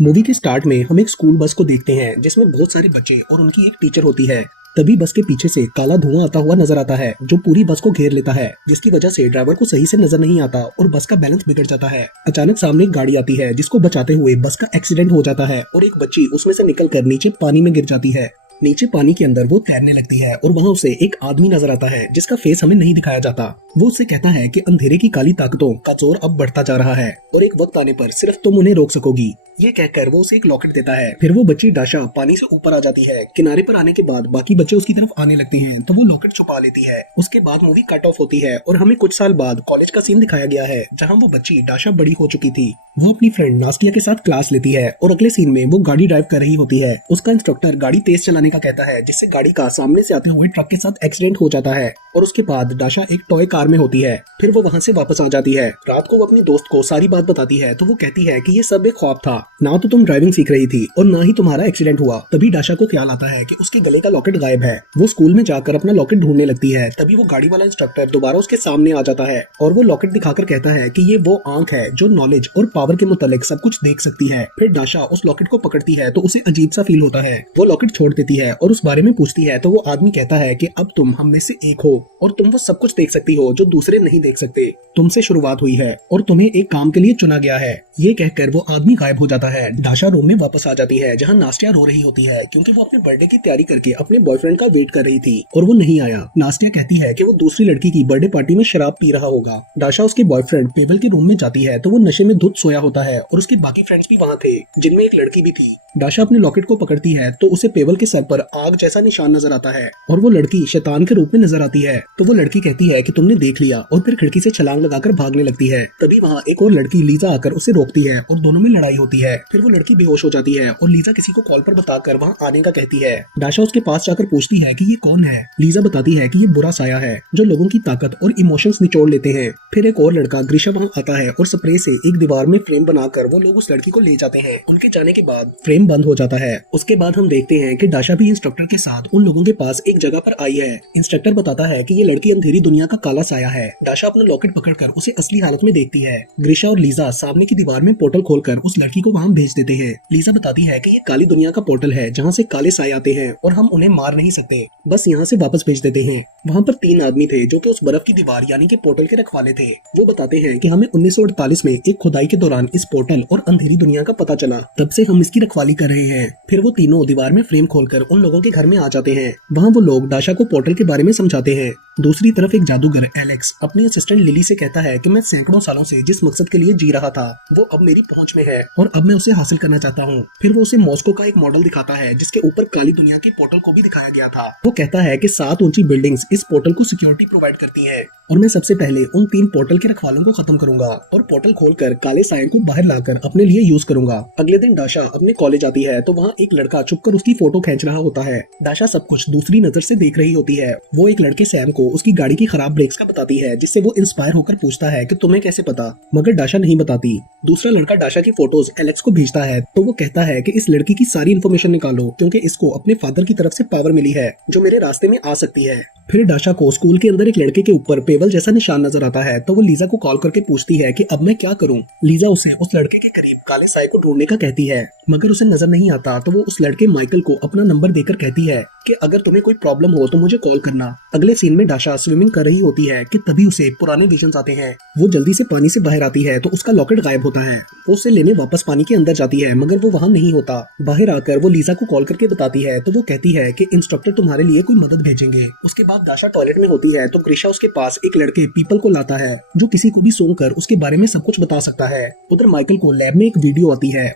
Movie के start में हम एक स्कूल बस को देखते हैं जिसमें बहुत सारे बच्चे और उनकी एक टीचर होती है। तभी बस के पीछे से काला धुआं आता हुआ नजर आता है जो पूरी बस को घेर लेता है, जिसकी वजह से ड्राइवर को सही से नजर नहीं आता और बस का बैलेंस बिगड़ जाता है। अचानक सामने एक गाड़ी आती है जिसको बचाते हुए बस का एक्सीडेंट हो जाता है और एक बच्ची उसमें से निकलकर नीचे पानी में गिर जाती है। नीचे पानी के अंदर वो तैरने लगती है और वहाँ उसे एक आदमी नजर आता है जिसका फेस हमें नहीं दिखाया जाता। वो उससे कहता है कि अंधेरे की काली ताकतों का जोर अब बढ़ता जा रहा है और एक वक्त आने पर सिर्फ तुम उन्हें रोक सकोगी। ये कहकर वो उसे एक लॉकेट देता है। फिर वो बच्ची डाशा पानी से ऊपर आ जाती है। किनारे पर आने के बाद बाकी बच्चे उसकी तरफ आने लगते हैं तो वो लॉकेट छुपा लेती है। उसके बाद मूवी कट ऑफ होती है और हमें कुछ साल बाद कॉलेज का सीन दिखाया गया है जहाँ वो बच्ची डाशा बड़ी हो चुकी थी। वो अपनी फ्रेंड नास्टिया के साथ क्लास लेती है और अगले सीन में वो गाड़ी ड्राइव कर रही होती है। उसका इंस्ट्रक्टर गाड़ी तेज चलाने का कहता है जिससे गाड़ी का सामने से आते हुए ट्रक के साथ एक्सीडेंट हो जाता है और उसके बाद डाशा एक टॉय कार में होती है। फिर वो वहाँ से वापस आ जाती है। रात को वो अपने दोस्त को सारी बात बताती है तो वो कहती है कि ये सब एक ख्वाब था, ना तो तुम ड्राइविंग सीख रही थी और ना ही तुम्हारा एक्सीडेंट हुआ। तभी डाशा को ख्याल आता है कि उसके गले का लॉकेट गायब है। वो स्कूल में जाकर अपना लॉकेट ढूंढने लगती है। तभी वो गाड़ी वाला इंस्ट्रक्टर दोबारा उसके सामने आ जाता है और वो लॉकेट दिखाकर कहता है कि ये वो आंख है जो नॉलेज और पावर के मुतालिक सब कुछ देख सकती है। फिर डाशा उस लॉकेट को पकड़ती है तो उसे अजीब सा फील होता है। वो लॉकेट छोड़ देती है और उस बारे में पूछती है तो वो आदमी कहता है कि अब तुम हम में से एक हो और तुम वो सब कुछ देख सकती हो जो दूसरे नहीं देख सकते। तुमसे शुरुआत हुई है और तुम्हें एक काम के लिए चुना गया है। ये कहकर वो आदमी गायब हो जाता है। डाशा रूम में वापस आ जाती है जहाँ नास्टिया रो रही होती है क्योंकि वो अपने बर्थडे की तैयारी करके अपने बॉयफ्रेंड का वेट कर रही थी और वो नहीं आया। नास्टिया कहती है कि वो दूसरी लड़की की बर्थडे पार्टी में शराब पी रहा होगा। डाशा उसके बॉयफ्रेंड पेवल के रूम में जाती है तो वो नशे में धुत सोया होता है और उसके बाकी फ्रेंड्स भी वहाँ थे जिनमें एक लड़की भी थी। डाशा अपने लॉकेट को पकड़ती है तो उसे पेवल के सर पर आग जैसा निशान नजर आता है और वो लड़की शैतान के रूप में नजर आती है। तो वो लड़की कहती है कि तुमने देख लिया और फिर खिड़की से छलांग लगाकर भागने लगती है। तभी वहाँ एक और लड़की लीजा आकर उसे रोकती है और दोनों में लड़ाई होती है। फिर वो लड़की बेहोश हो जाती है और लीजा किसी को कॉल पर बताकर वहाँ आने का कहती है। डाशा उसके पास जाकर पूछती है कि ये कौन है। लीजा बताती है कि ये बुरा साया है जो लोगों की ताकत और इमोशंस निचोड़ लेते हैं। फिर एक और लड़का ग्रीशा वहाँ आता है और स्प्रे से एक दीवार में फ्रेम बनाकर वो लोग उस लड़की को ले जाते हैं। उनके जाने के बाद फ्रेम बंद हो जाता है। उसके बाद हम देखते हैं कि डाशा भी इंस्ट्रक्टर के साथ उन लोगों के पास एक जगह पर आई है। इंस्ट्रक्टर बताता है कि ये लड़की अंधेरी दुनिया का काला साया है। डाशा अपना लॉकेट पकड़कर उसे असली हालत में देखती है। ग्रीशा और लीजा सामने की दीवार में पोर्टल खोलकर उस लड़की को वहाँ भेज देते हैं। लीजा बताती है कि ये काली दुनिया का पोर्टल है जहाँ से काले साए आते हैं और हम उन्हें मार नहीं सकते, बस यहाँ से वापस भेज देते हैं। वहाँ पर 3 आदमी थे जो कि उस बर्फ की दीवार यानी कि पोर्टल के रखवाले थे। वो बताते हैं कि हमें 1948 में एक खुदाई के दौरान इस पोर्टल और अंधेरी दुनिया का पता चला, तब से हम इसकी रखवाली कर रहे हैं। फिर वो तीनों दीवार में फ्रेम खोलकर उन लोगों के घर में आ जाते हैं। वहाँ वो लोग डाशा को पोर्टल के बारे में समझाते हैं। दूसरी तरफ एक जादूगर एलेक्स अपनी असिस्टेंट लिली से कहता है कि मैं सैकड़ों सालों से जिस मकसद के लिए जी रहा था वो अब मेरी पहुंच में है और अब मैं उसे हासिल करना चाहता हूँ। फिर वो उसे मॉस्को का एक मॉडल दिखाता है जिसके ऊपर काली दुनिया के पोर्टल को भी दिखाया गया था। वो कहता है कि 7 ऊंची बिल्डिंग्स इस पोर्टल को सिक्योरिटी प्रोवाइड करती है और मैं सबसे पहले उन 3 पोर्टल के रखवालों को खत्म करूंगा और पोर्टल खोलकर काले साए को बाहर लाकर अपने लिए यूज करूंगा। अगले दिन डाशा अपने कॉलेज आती है तो वहाँ एक लड़का छुपकर उसकी फोटो खींच रहा होता है। डाशा सब कुछ दूसरी नजर से देख रही होती है। वो एक लड़के सैम को उसकी गाड़ी की खराब ब्रेक्स का बताती है जिससे वो इंस्पायर होकर पूछता है कि तुम्हें कैसे पता, मगर डाशा नहीं बताती। दूसरा लड़का डाशा की फोटोज एलेक्स को भेजता है तो वो कहता है कि इस लड़की की सारी इन्फॉर्मेशन निकालो क्योंकि इसको अपने फादर की तरफ से पावर मिली है जो मेरे रास्ते में आ सकती है। फिर डाशा को स्कूल के अंदर एक लड़के के ऊपर पेवल जैसा निशान नजर आता है तो वो लीजा को कॉल करके पूछती है कि अब मैं क्या करूं। लीजा उसे उस लड़के के करीब काले साए को ढूंढने का कहती है मगर उसे नजर नहीं आता तो वो उस लड़के माइकल को अपना नंबर देकर कहती है कि अगर तुम्हें कोई प्रॉब्लम हो तो मुझे कॉल करना। अगले सीन में डाशा स्विमिंग कर रही होती है कि तभी उसे पुराने विजन्स आते हैं। वो जल्दी से पानी से बाहर आती है तो उसका लॉकेट गायब होता है। वो उसे लेने वापस पानी के अंदर जाती है मगर वो वहाँ नहीं होता। बाहर आकर वो लीजा को कॉल करके बताती है तो वो कहती है कि इंस्ट्रक्टर तुम्हारे लिए कोई मदद भेजेंगे। उसके बाद डाशा टॉयलेट में होती है तो ग्रीशा उसके पास एक लड़के पीपल को लाता है जो किसी को भी सूंघकर उसके बारे में सब कुछ बता सकता है। उधर माइकल को लैब में एक वीडियो आती है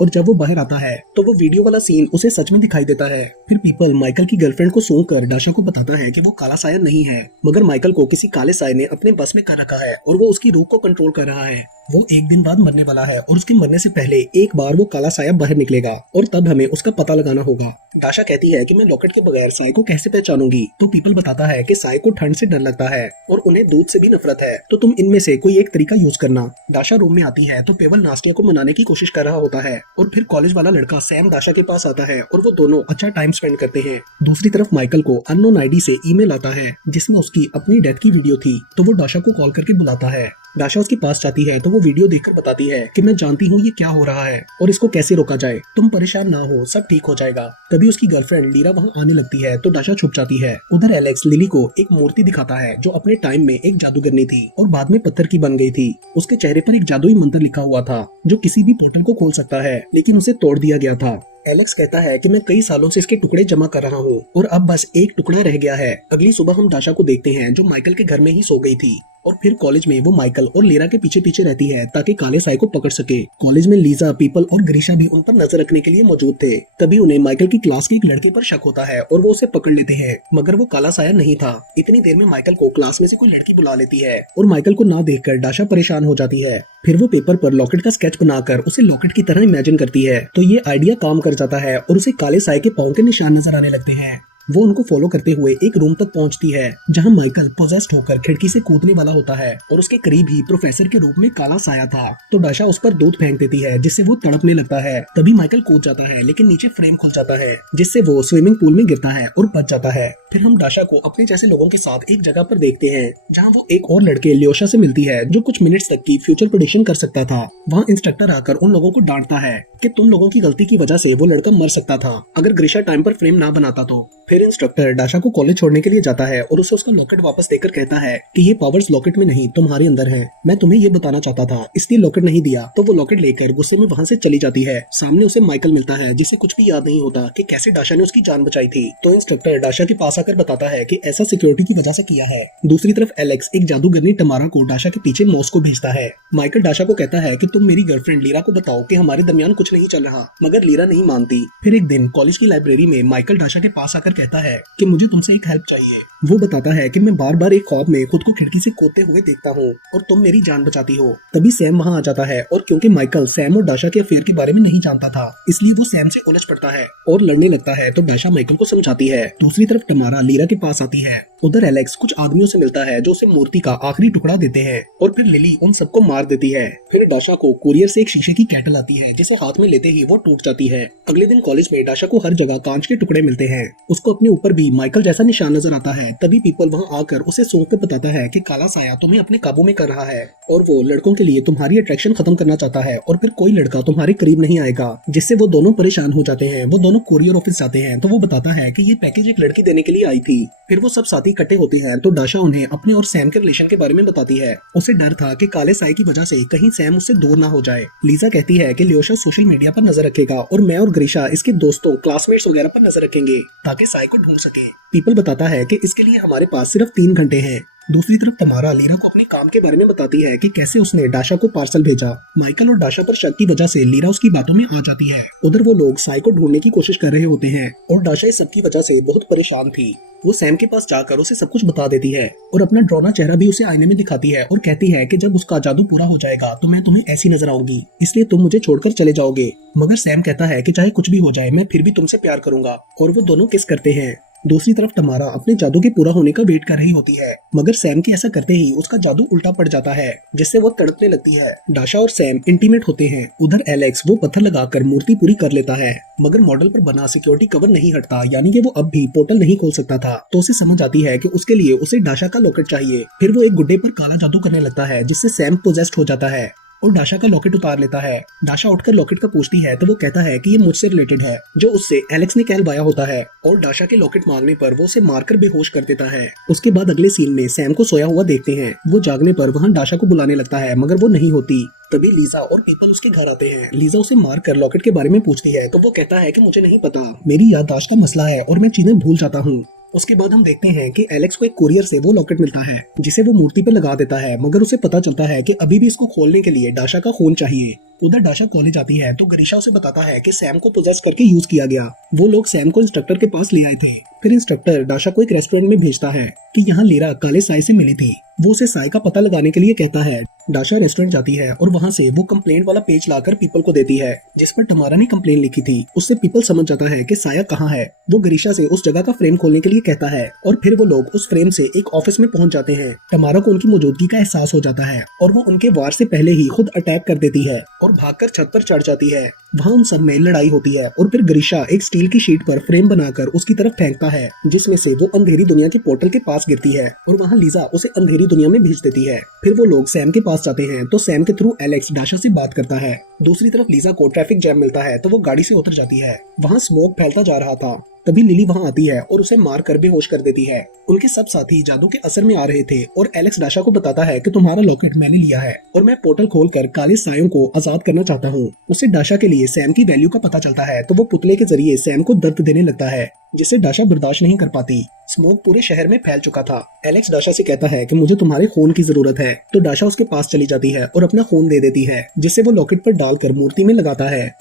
और जब वो बाहर आता है तो वो वीडियो वाला सीन उसे सच में दिखाई देता है। फिर पीपल माइकल की गर्लफ्रेंड को सूंघकर डाशा को बताता है कि वो काला साया नहीं है मगर माइकल को किसी काले साए ने अपने बस में कर रखा है और वो उसकी रूह को कंट्रोल कर रहा है। वो एक दिन बाद मरने वाला है और उसके मरने से पहले एक बार वो काला साया बाहर निकलेगा और तब हमें उसका पता लगाना होगा। डाशा कहती है कि मैं लॉकेट के बगैर साए को कैसे पहचानूंगी तो पीपल बताता है कि साए को ठंड से डर लगता है और उन्हें दूध से भी नफरत है तो तुम इनमें से कोई एक तरीका यूज करना। डाशा रूम में आती है तो पेवल नास्टिया को मनाने की कोशिश कर रहा होता है और फिर कॉलेज वाला लड़का सैम डाशा के पास आता है और वो दोनों अच्छा टाइम स्पेंड करते हैं। दूसरी तरफ माइकल को अननोन आईडी से ईमेल आता है जिसमें उसकी अपनी डेथ की वीडियो थी तो वो डाशा को कॉल करके बुलाता है डाशा उसके पास जाती है तो वो वीडियो देखकर बताती है कि मैं जानती हूँ ये क्या हो रहा है और इसको कैसे रोका जाए। तुम परेशान ना हो, सब ठीक हो जाएगा। तभी उसकी गर्लफ्रेंड लीरा वहाँ आने लगती है तो डाशा छुप जाती है। उधर एलेक्स लिली को एक मूर्ति दिखाता है जो अपने टाइम में एक जादूगरनी थी और बाद में पत्थर की बन गई थी। उसके चेहरे पर एक जादुई मंत्र लिखा हुआ था जो किसी भी पोर्टल को खोल सकता है, लेकिन उसे तोड़ दिया गया था। एलेक्स कहता है कि मैं कई सालों से इसके टुकड़े जमा कर रहा हूँ और अब बस एक टुकड़ा रह गया है। अगली सुबह हम डाशा को देखते हैं जो माइकल के घर में ही सो गई थी और फिर कॉलेज में वो माइकल और लीरा के पीछे पीछे रहती है ताकि काले साय को पकड़ सके। कॉलेज में लीजा, पीपल और ग्रीशा भी उन पर नजर रखने के लिए मौजूद थे। तभी उन्हें माइकल की क्लास के एक लड़के पर शक होता है और वो उसे पकड़ लेते हैं, मगर वो काला साया नहीं था। इतनी देर में माइकल को क्लास में से कोई लड़की बुला लेती है और माइकल को ना देखकर डाशा परेशान हो जाती है। फिर वो पेपर पर लॉकेट का स्केच बनाकर उसे लॉकेट की तरह इमेजिन करती है तो ये आइडिया काम कर जाता है और उसे काले साय के पाँव के निशान नजर आने लगते हैं। वो उनको फॉलो करते हुए एक रूम तक पहुंचती है जहां माइकल पोजेस्ड होकर खिड़की से कूदने वाला होता है और उसके करीब ही प्रोफेसर के रूप में काला साया था। तो डाशा उस पर दूध फेंक देती है जिससे वो तड़पने लगता है। तभी माइकल कूद जाता है लेकिन नीचे फ्रेम खुल जाता है जिससे वो स्विमिंग पूल में गिरता है और बच जाता है। फिर हम डाशा को अपने जैसे लोगों के साथ एक जगह पर देखते हैं जहाँ वो एक और लड़के ल्योशा से मिलती है जो कुछ मिनट्स तक की फ्यूचर प्रेडिक्शन कर सकता था। वहाँ इंस्ट्रक्टर आकर उन लोगों को डांटता है कि तुम लोगों की गलती की वजह से वो लड़का मर सकता था अगर ग्रीशा टाइम पर फ्रेम ना बनाता तो। फिर इंस्ट्रक्टर डाशा को कॉलेज छोड़ने के लिए जाता है और उसे उसका लॉकेट वापस देकर कहता है कि ये पावर्स लॉकेट में नहीं तुम्हारे अंदर है। मैं तुम्हें ये बताना चाहता था इसलिए लॉकेट नहीं दिया। तो वो लॉकेट लेकर गुस्से में वहाँ से चली जाती है। सामने उसे माइकल मिलता है जिसे कुछ भी याद नहीं होता कि कैसे डाशा ने उसकी जान बचाई थी। तो इंस्ट्रक्टर डाशा के पास आकर बताता है कि ऐसा सिक्योरिटी की वजह से किया है। दूसरी तरफ एलेक्स एक जादूगरनी टमारा को डाशा के पीछे मॉस्को भेजता है। माइकल डाशा को कहता है कि तुम मेरी गर्लफ्रेंड लीरा को बताओ कि हमारे दरमियान कुछ नहीं चल रहा, मगर लीरा नहीं मानती। फिर एक दिन कॉलेज की लाइब्रेरी में माइकल डाशा के पास आकर कहता है कि मुझे तुमसे एक हेल्प चाहिए। वो बताता है कि मैं बार बार एक ख्वाब में खुद को खिड़की से कूदते हुए देखता हूँ और तुम मेरी जान बचाती हो। तभी सैम वहाँ आ जाता है और क्योंकि माइकल सैम और डाशा के अफेयर के बारे में नहीं जानता था इसलिए वो सैम से उलझ पड़ता है और लड़ने लगता है। तो डाशा माइकल को समझाती है। दूसरी तरफ टमारा लीरा के पास आती है। उधर एलेक्स कुछ आदमियों से मिलता है जो उसे मूर्ति का आखिरी टुकड़ा देते हैं और फिर लिली उन सबको मार देती है। फिर डाशा को कुरियर से एक शीशे की कैटल आती है जिसे हाथ में लेते ही वो टूट जाती है। अगले दिन कॉलेज में डाशा को हर जगह कांच के टुकड़े मिलते हैं। उसको अपने ऊपर भी माइकल जैसा निशान नजर आता है। तभी पीपल वहाँ आकर उसे सूंघ कर बताता है कि काला साया तुम्हें अपने काबू में कर रहा है और वो लड़कों के लिए तुम्हारी अट्रैक्शन खत्म करना चाहता है और फिर कोई लड़का तुम्हारे करीब नहीं आएगा, जिससे वो दोनों परेशान हो जाते हैं। वो दोनों कुरियर ऑफिस जाते हैं तो वो बताता है कि ये पैकेज एक लड़की देने के लिए आई थी। फिर वो सब साथी इकट्ठे होते हैं तो डाशा उन्हें अपने और सैम के रिलेशन के बारे में बताती है। उसे डर था कि काले साय की वजह से कहीं सैम उससे दूर ना हो जाए। लीजा कहती है कि ल्योशा सोशल मीडिया पर नजर रखेगा और मैं और ग्रीशा इसके दोस्तों, क्लासमेट्स वगैरह पर नजर रखेंगे ताकि साय को ढूंढ सके। पीपल बताता है कि इसके लिए हमारे पास सिर्फ 3 घंटे हैं। दूसरी तरफ तमारा लीरा को अपने काम के बारे में बताती है कि कैसे उसने डाशा को पार्सल भेजा। माइकल और डाशा पर शक की वजह से लीरा उसकी बातों में आ जाती है। उधर वो लोग साय को ढूंढने की कोशिश कर रहे होते हैं और डाशा इस सब की वजह से बहुत परेशान थी। वो सैम के पास जाकर उसे सब कुछ बता देती है और अपना डरौना चेहरा भी उसे आईने में दिखाती है और कहती है कि जब उसका जादू पूरा हो जाएगा तो मैं तुम्हें ऐसी नजर आऊंगी, इसलिए तुम मुझे छोड़कर चले जाओगे। मगर सैम कहता है कि चाहे कुछ भी हो जाए मैं फिर भी तुमसे प्यार करूंगा और वो दोनों किस करते हैं। दूसरी तरफ टमारा अपने जादू के पूरा होने का वेट कर रही होती है, मगर सैम के ऐसा करते ही उसका जादू उल्टा पड़ जाता है जिससे वो तड़पने लगती है। डाशा और सैम इंटीमेट होते हैं। उधर एलेक्स वो पत्थर लगाकर मूर्ति पूरी कर लेता है, मगर मॉडल पर बना सिक्योरिटी कवर नहीं हटता, यानी कि वो अब भी पोर्टल नहीं खोल सकता था। तो उसे समझ आती है कि उसके लिए उसे डाशा का लॉकेट चाहिए। फिर वो एक गुड्डे पर काला जादू करने लगता है जिससे सैम पोजेस्ड हो जाता है और डाशा का लॉकेट उतार लेता है। डाशा उठकर लॉकेट का पूछती है तो वो कहता है कि ये मुझसे रिलेटेड है, जो उससे एलेक्स ने कहलवाया होता है और डाशा के लॉकेट मांगने पर वो उसे मारकर बेहोश कर देता है। उसके बाद अगले सीन में सैम को सोया हुआ देखते हैं। वो जागने पर वहाँ डाशा को बुलाने लगता है, मगर वो नहीं होती। तभी लीजा और पीपल उसके घर आते हैं। लीजा उसे मारकर लॉकेट के बारे में पूछती है तो वो कहता है कि मुझे नहीं पता, मेरी याददाश्त का मसला है और मैं चीजें भूल जाता हूँ। उसके बाद हम देखते हैं कि एलेक्स को एक कुरियर से वो लॉकेट मिलता है जिसे वो मूर्ति पर लगा देता है, मगर उसे पता चलता है कि अभी भी इसको खोलने के लिए डाशा का खून चाहिए। उधर डाशा कॉलेज आती है तो ग्रीशा उसे बताता है कि सैम को पोजेस करके यूज किया गया। वो लोग सैम को इंस्ट्रक्टर के पास ले आए थे। फिर इंस्ट्रक्टर डाशा को एक रेस्टोरेंट में भेजता है कि यहाँ लीरा काले साय से मिली थी। वो उसे साय का पता लगाने के लिए कहता है। डाशा रेस्टोरेंट जाती है और वहाँ से वो कंप्लेंट वाला पेज लाकर पीपल को देती है जिस पर टमारा ने कंप्लेंट लिखी थी। उससे पीपल समझ जाता है कि साया कहाँ है। वो ग्रीशा से उस जगह का फ्रेम खोलने के लिए कहता है और फिर वो लोग उस फ्रेम से एक ऑफिस में पहुंच जाते हैं। टमारा को उनकी मौजूदगी का एहसास हो जाता है और वो उनके वार से पहले ही खुद अटैक कर देती है और भागकर छत पर चढ़ जाती है। वहाँ उन सब में लड़ाई होती है और फिर ग्रीशा एक स्टील की शीट पर फ्रेम बनाकर उसकी तरफ फेंकता है जिसमें से वो अंधेरी दुनिया के पोर्टल के पास गिरती है और वहाँ लीजा उसे अंधेरी दुनिया में भेज देती है। फिर वो लोग सैम के पास पास जाते हैं तो सैम के थ्रू एलेक्स डाशा से बात करता है। दूसरी तरफ लीजा को ट्रैफिक जैम मिलता है तो वो गाड़ी से उतर जाती है। वहाँ स्मोक फैलता जा रहा था। तभी लिली वहाँ आती है और उसे मार कर बेहोश कर देती है। उनके सब साथी जादू के असर में आ रहे थे और एलेक्स डाशा को बताता है कि तुम्हारा लॉकेट मैंने लिया है और मैं पोर्टल खोलकर काले सायों को आजाद करना चाहता हूँ। उसे डाशा के लिए सैम की वैल्यू का पता चलता है तो वो पुतले के जरिए सैम को दर्द देने लगता है, जिसे डाशा बर्दाश्त नहीं कर पाती। स्मोक पूरे शहर में फैल चुका था। एलेक्स डाशा से कहता है कि मुझे तुम्हारे खून की जरूरत है, तो डाशा उसके पास चली जाती है और अपना खून दे देती है, जिसे वो लॉकेट पर डालकर मूर्ति में लगाता है।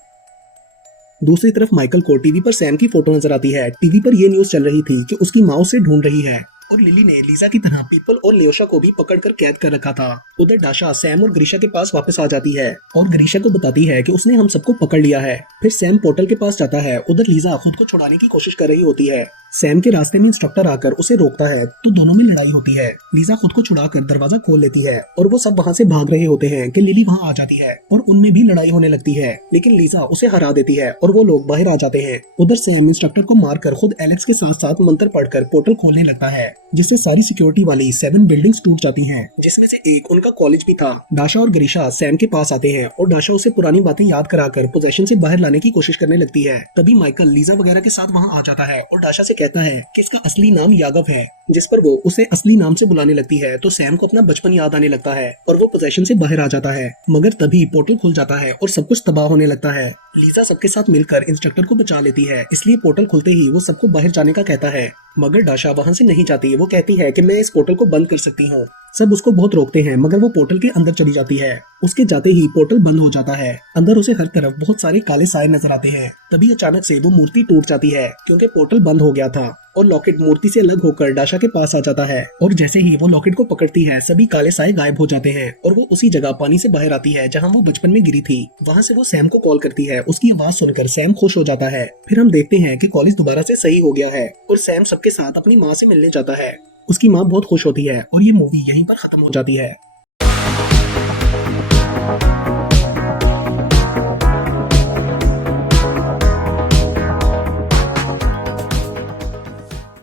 दूसरी तरफ माइकल को टीवी पर सैम की फोटो नजर आती है। टीवी पर ये न्यूज चल रही थी कि उसकी माँ उसे ढूंढ रही है और लिली ने लीजा की तरह पीपल और लेओशा को भी पकड़कर कैद कर रखा था। उधर डाशा सैम और ग्रीशा के पास वापस आ जाती है और ग्रीशा को बताती है कि उसने हम सबको पकड़ लिया है। फिर सैम पोर्टल के पास जाता है। उधर लीजा खुद को छुड़ाने की कोशिश कर रही होती है। सैम के रास्ते में इंस्ट्रक्टर आकर उसे रोकता है तो दोनों में लड़ाई होती है। लीजा खुद को छुड़ाकर दरवाजा खोल लेती है और वो सब वहाँ से भाग रहे होते हैं कि लिली वहाँ आ जाती है और उनमें भी लड़ाई होने लगती है, लेकिन लीजा उसे हरा देती है और वो लोग बाहर आ जाते हैं। उधर सैम इंस्ट्रक्टर को मारकर खुद एलेक्स के साथ साथ मंत्र पढ़कर पोर्टल खोलने लगता है, जिससे सारी सिक्योरिटी वाली 7 बिल्डिंग्स टूट जाती हैं, जिसमें से एक उनका कॉलेज भी था। डाशा और ग्रीशा सैम के पास आते हैं और डाशा उसे पुरानी बातें याद कराकर पोजेशन से बाहर लाने की कोशिश करने लगती है। तभी माइकल लीजा वगैरह के साथ वहाँ आ जाता है और डाशा से कहता है कि इसका असली नाम यागव है, जिस पर वो उसे असली नाम से बुलाने लगती है। तो सैम को अपना बचपन याद आने लगता है और वो पोजेशन से बाहर आ जाता है, मगर तभी पोर्टल खुल जाता है और सब कुछ तबाह होने लगता है। लीजा सबके साथ मिलकर इंस्ट्रक्टर को बचा लेती है, इसलिए पोर्टल खुलते ही वो सबको बाहर जाने का कहता है, मगर डाशा वहाँ से नहीं जाती। वो कहती है कि मैं इस पोर्टल को बंद कर सकती हूँ। सब उसको बहुत रोकते हैं, मगर वो पोर्टल के अंदर चली जाती है। उसके जाते ही पोर्टल बंद हो जाता है। अंदर उसे हर तरफ बहुत सारे काले साए नजर आते हैं। तभी अचानक से वो मूर्ति टूट जाती है, क्योंकि पोर्टल बंद हो गया था और लॉकेट मूर्ति से अलग होकर डाशा के पास आ जाता है। और जैसे ही वो लॉकेट को पकड़ती है, सभी काले साए गायब हो जाते हैं और वो उसी जगह पानी से बाहर आती है जहाँ वो बचपन में गिरी थी। वहाँ से वो सैम को कॉल करती है। उसकी आवाज सुनकर सैम खुश हो जाता है। फिर हम देखते हैं कि कॉलेज दोबारा से सही हो गया है और सैम सबके साथ अपनी माँ से मिलने जाता है। उसकी माँ बहुत खुश होती है और ये मूवी यहीं पर खत्म हो जाती है।